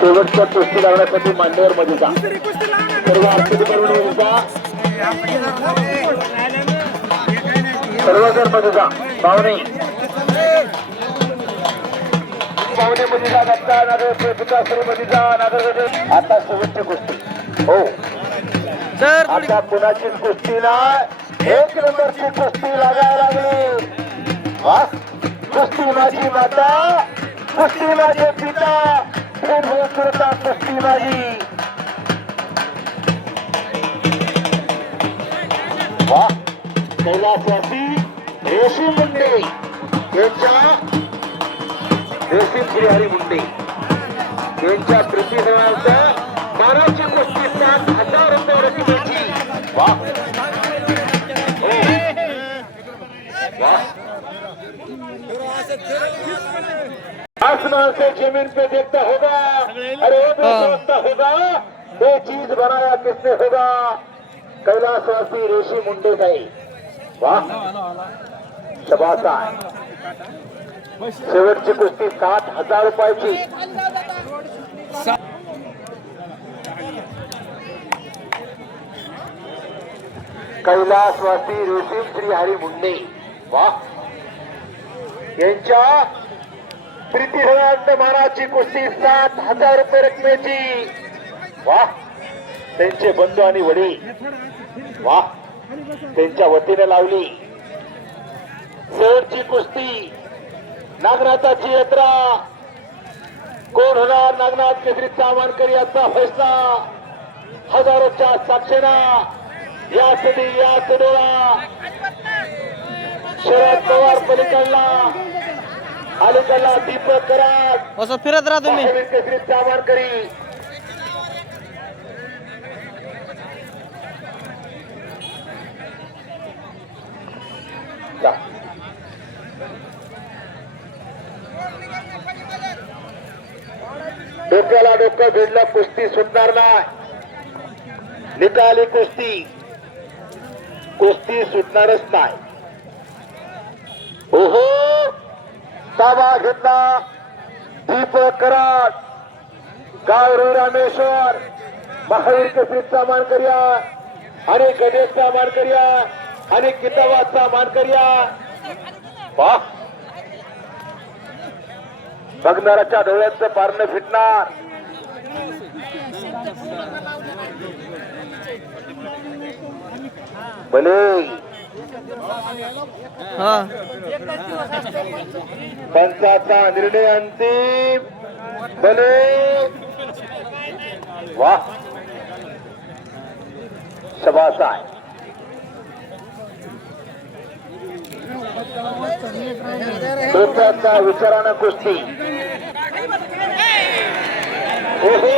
शेवटच्या कुस्ती लागण्यासाठी मांडीवर मध्ये जा. सर्व आरती करून जा. सर्वजण मध्ये जा. पाहुणे मध्ये जा. दत्ता नगर विकासरी मध्ये जा. नगर आता शेवटची कुस्ती. हो सर, आता पुण्याचीच कुस्ती ना. 1 नंबरची कुस्ती लागायला लागली. कुस्ती माझी माता, कुस्ती माझे पिता, करता कुस्ती माझी. वाह, कैलासवासी रेशीम मुंडे यांच्या रेशीम श्रीहरी मुंडे यांच्या प्रतिनिधित्वात 12ची कुस्ती 7,000 रुपये रकमेची. वाह आसमान से जमीन पे देखता होगा, अरे वो भी सोचता होगा ये चीज बनाया किसने होगा. कैलासवासी ऋषी मुंडे गए. वाह शबास आहे. शेवटची कुस्ती 7,000 रुपयाची. कैलासवासी ऋषी श्रीहरी मुंडे वाह यांच्या प्रीती हृदयांत मानाची कुस्ती 7,000 रुपये रकमेची. वाह त्यांचे बंधू आणि वडील वाह त्यांच्या वतीने लावली. शेवटची कुस्ती नागनाथाची यात्रा. कोण होणार नागनाथ केसरीचा मानकरी याचा फैसला. हजारोच्या साक्षीना या सडीला शरद पवार पलीकडला अलीकडला दीपक कराड असं फिरत राहा तुम्ही. केसरीचा मानकरी डोक्याला डोकं भिडलं. कुस्ती सुटणार नाही. निकाली कुस्ती सुटणारच नाही. ओहो ताबा घेतला दीपक कराड. गावरी रामेश्वर महावीर केसरीचा मानकर्या आणि गणेशचा मानकर्या आणि किताबाचा मानकर्या. वाह बघणाऱ्याच्या डोळ्याचं पारणं फिटणार. भले पंचाचा निर्णय अंतिम. भले वाह शबास आहे. डोक्याचा विचारानं कुस्ती. ओहो